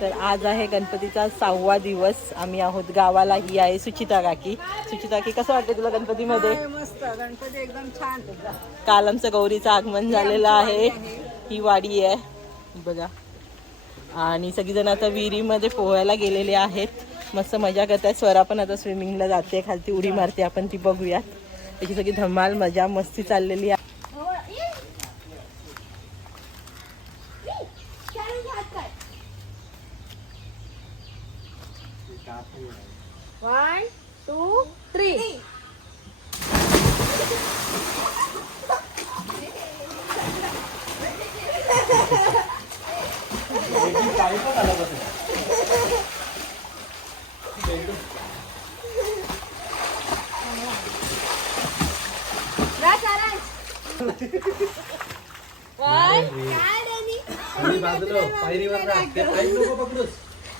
तर आज आहे गणपतीचा सहावा दिवस. आम्ही आहोत गावाला. ही आहे सुचिता काकी. सुचिता काकी कसं वाटतं तुला गणपतीमध्ये? मस्त. गणपती एकदम छान. काल आमचं गौरीचं आगमन झालेलं आहे. ही वाडी आहे. बघा. आणि सगळीजण आता विहिरीमध्ये पोहायला गेलेले आहेत. मस्त मजा करतात स्वरा पण आता स्विमिंगला जाते. खालती उडी मारते. आपण ती बघूयात. त्याची सगळी धमाल मजा मस्ती चाललेली आहे. One two three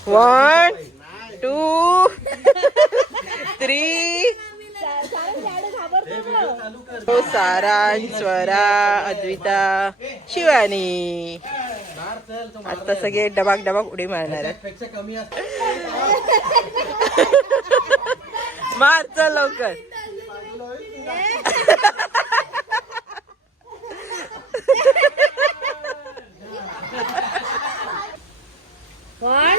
one two three हो सारांश स्वरा अद्विता शिवानी. आता सगळे डबाक डबाक उडी मारणार मार चल लवकर वन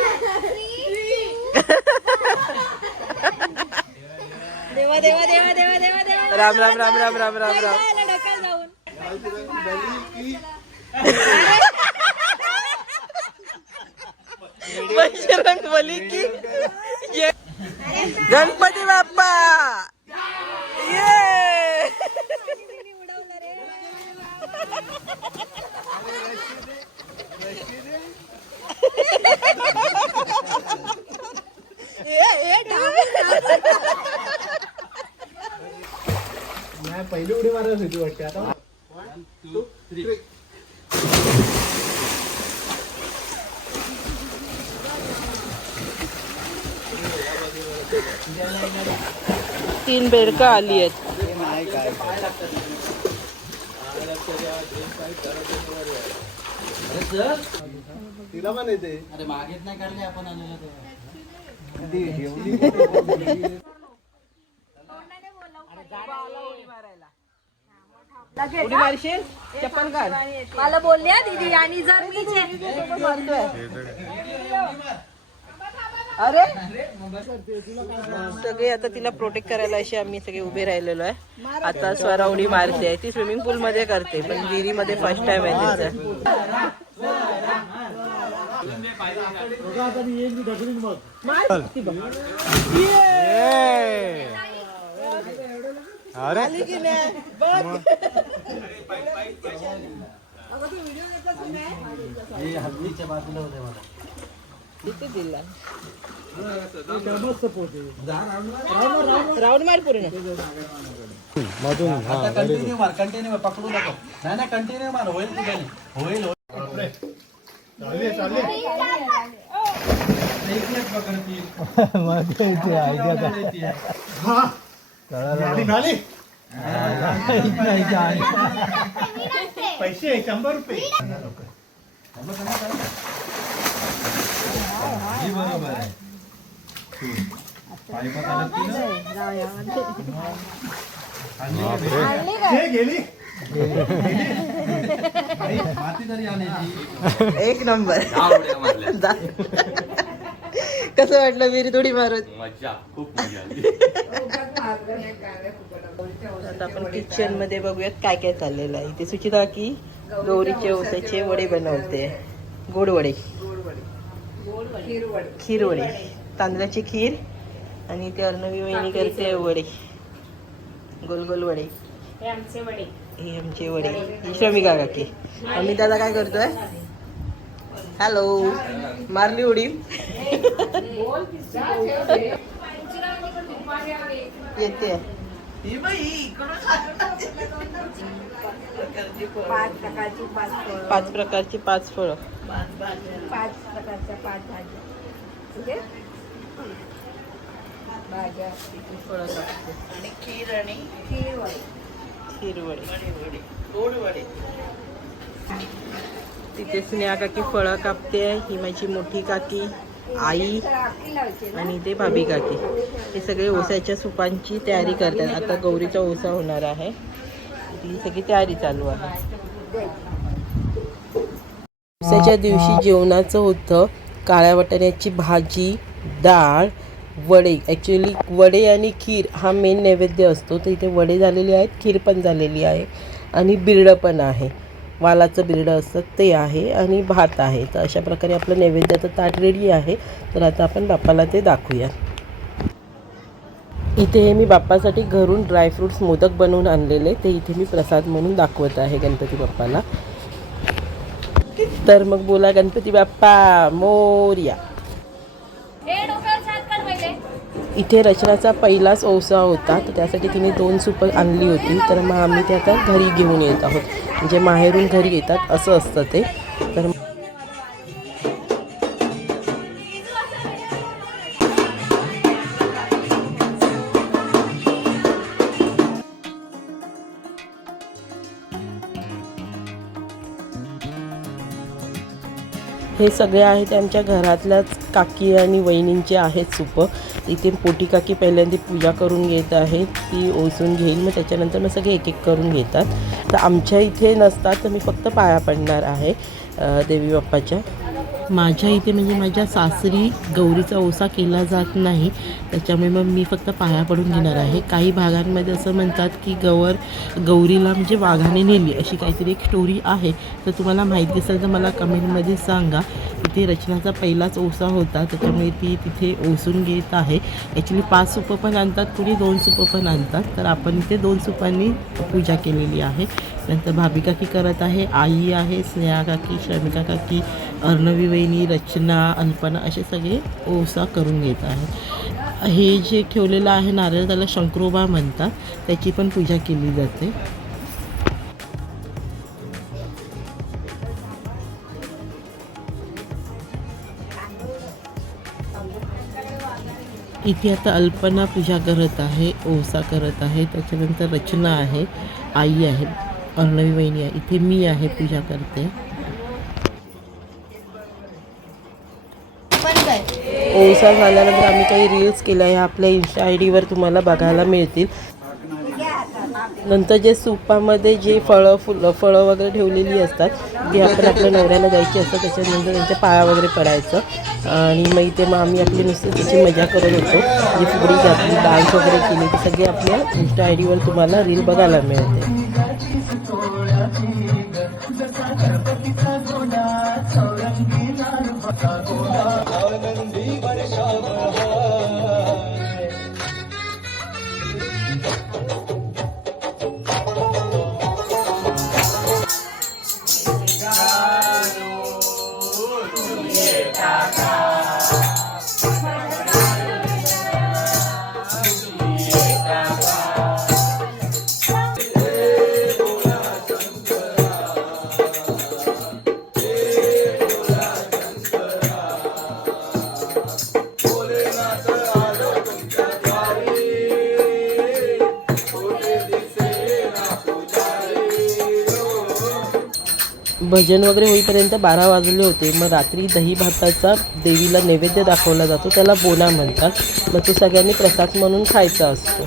देवा देवा देवा देवा देवा देवा राम राम राम राम राम राम राम बजरंग बली की. गणपती बाप्पा ये पहिली उडी मारत होती वाटते आता तीन बेडका आली आहेत. तिला पण येते. अरे मागेच नाही काढले आपण आलेलो उडी मारशील? चप्पल काढ. मला बोलल्या दीदी आणि जर मी मारतोय अरे? सगळे आता तिला प्रोटेक्ट करायला अशी आम्ही सगळे उभे राहिलेलो आहे. आता स्वरा उडी मारते. आहे ती स्विमिंग पूल मध्ये करते पण विहिरीमध्ये फर्स्ट टाइम आहे तिचं. अरे. हल्लीच्या बाजूला होते मला. किती दिला? राऊंड मार. पूर्ण. मधून आता कंटिन्यू मार कंटिन्यू मार पकडू नको. नाही नाही कंटिन्यू मार होईल ठिकाणी होईल होईल. पकडती आयडिया पैसे शंभर रुपये. बरोबर आहे गेली. एक नंबर. कसं वाटलं विहिरीत उडी मारत? मजा खूप मजा आली. आता आपण किचनमध्ये बघूयात काय काय चाललेलं आहे. इथे सुचिता की गौरीचे ओसाचे वडे बनवते. गोड वडे खीर वडे तांदळाची खीर आणि ते अर्णवी वहिनी करते वडे. गोल गोल वडे. हे आमचे वडे. ही श्रमिका काकी. आम्ही दादा काय करतोय? हॅलो मारली उडी. येते. पाच प्रकारची पाच फळं. पाच प्रकारची पाच फळं पाच प्रकारच्या पाच भाज्या भाज्या फळं आणि खीर आणि खीर वडे खीर वडे गोड वडे. तिथे स्नेहा काकी फळं कापते ही माझी मोठी काकी आई आणि ते भाभी काकी. हे सगळे ओसाच्या सुपांची तयारी करतात. आता गौरीचा ओसा होणार आहे. ही सगळी तयारी चालू आहे. ओसाच्या दिवशी जेवणाचं होतं. काळ्या वाटाण्याची भाजी डाळ वडे. ॲक्च्युली वडे आणि खीर हा मेन नैवेद्य असतो. तर इथे वडे झालेले आहेत खीर पण झालेली आहे आणि बिरडं पण आहे. वालाचं बिरडं असतं ते आहे आणि भात आहे. तर अशा प्रकारे आपलं नैवेद्याचं ताट रेडी आहे. तर आता आपण बाप्पाला ते दाखवूया. इथे हे मी बाप्पासाठी घरून ड्रायफ्रूट्स मोदक बनवून आणलेले. ते इथे मी प्रसाद म्हणून दाखवत आहे गणपती बाप्पाला. तर मग बोला गणपती बाप्पा मोर्या. इथे रचनाचा पहिलाच ओसा होता तर त्यासाठी तिने दोन सुपं आणली होती. तर मग आम्ही ते आता घरी घेऊन येत आहोत. म्हणजे माहेरून घरी येतात असं असतं ते. तर हे सगळे आहे ते आमच्या घरातल्याच काकी आणि वहिनींचे आहेत सुपं. इथे पोटी काकी पहिल्यांदा पूजा करून घेत आहे ती ओसून घेईल मग त्याच्यानंतर मग सगळे एक एक करून घेतात. तर आमच्या इथे नसतात तर मी फक्त पाया पडणार आहे देवी बाप्पाच्या. माझ्या इथे म्हणजे माझ्या सासरी गौरीचा ओसा केला जात नाही. त्याच्यामुळे मग मी फक्त पाया पडून घेणार आहे. काही भागांमध्ये असं म्हणतात की गवर गौरीला म्हणजे वाघाने नेली अशी काहीतरी एक स्टोरी आहे. तर तुम्हाला माहिती असेल तर मला कमेंटमध्ये सांगा. इथे रचनाचा पहिलाच ओसा होता. त्याच्यामुळे ती तिथे ओसून घेत आहे. ॲक्च्युली पाच सुपं पण आणतात कुणी दोन सुपं पण आणतात. तर आपण इथे दोन सुपांनी पूजा केलेली आहे. नंतर भाभी काकी करत आहे आई आहे स्नेहा काकी श्रमिका काकी अर्णवी वहिनी रचना अल्पना असे सगळे ओसा करून घेत आहे. हे जे ठेवलेलं आहे नारळ त्याला शंकरोबा म्हणतात. त्याची पण पूजा केली जाते. इथे आता अल्पना पूजा करत आहे ओसा करत आहे. त्याच्यानंतर रचना आहे आई आहे अर्णवी वहिनी आहे. इथे मी आहे पूजा करते. ओसा झाल्यानंतर आम्ही काही रील्स केल्या ह्या आपल्या इन्स्टा आय डीवर तुम्हाला बघायला मिळतील. नंतर जे सुपामध्ये जे फळं फुलं फळं वगैरे ठेवलेली असतात ती आपण आपल्या नवऱ्याला द्यायची असतात त्याच्यानंतर त्यांच्या पाया वगैरे पडायचं. आणि मग इथे मग आम्ही आपली नुसती त्याची मजा करत होतो. जी फुगडी घातली डान्स वगैरे केली ते सगळे आपल्या इन्स्टा आय डीवर तुम्हाला रील बघायला मिळते. भजन वगैरे होईपर्यंत बारा वाजले होते. मग रात्री दही भाताचा देवीला नैवेद्य दाखवला जातो. त्याला बोना म्हणतात. मग तो सगळ्यांनी प्रसाद म्हणून खायचा असतो.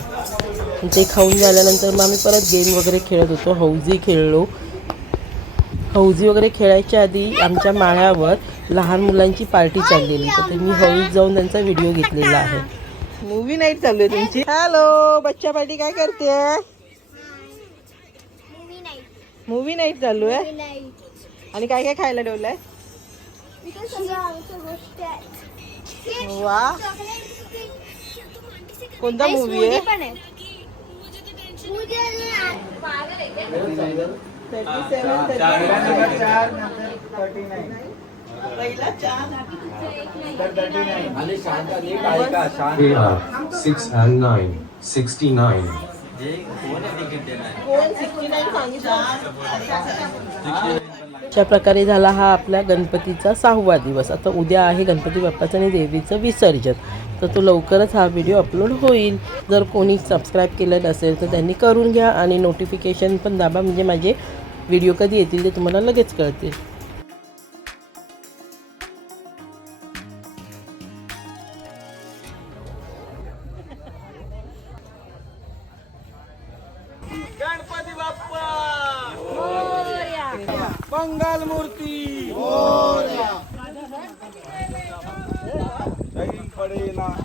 ते खाऊन झाल्यानंतर मग आम्ही परत गेम वगैरे खेळत होतो. हौजी खेळलो. हौजी वगैरे खेळायच्या आधी आमच्या माळ्यावर लहान मुलांची पार्टी चाललेली. तर ते मी हौज जाऊन त्यांचा व्हिडिओ घेतलेला आहे. मूवी नाईट चालू आहे तुमची. हॅलो बच्चा पार्टी काय करते? मूवी नाईट चालू आहे? आणि काय काय खायला ठेवलंय वा कोणता मूवी आहे पहिला चार ऐका शांत Here are 6 and 9, 69. अशा प्रकारे झाला हा आपल्या गणपतीचा सहावा दिवस. आता उद्या आहे गणपती बाप्पाचं आणि देवीचं विसर्जन. तर तो लवकरच हा व्हिडिओ अपलोड होईल. जर कोणी सबस्क्राईब केलं नसेल तर त्यांनी करून घ्या आणि नोटिफिकेशन पण दाबा. म्हणजे माझे व्हिडिओ कधी येतील ते तुम्हाला लगेच कळतील. મંગલ મૂર્તિ બોલ પડે ના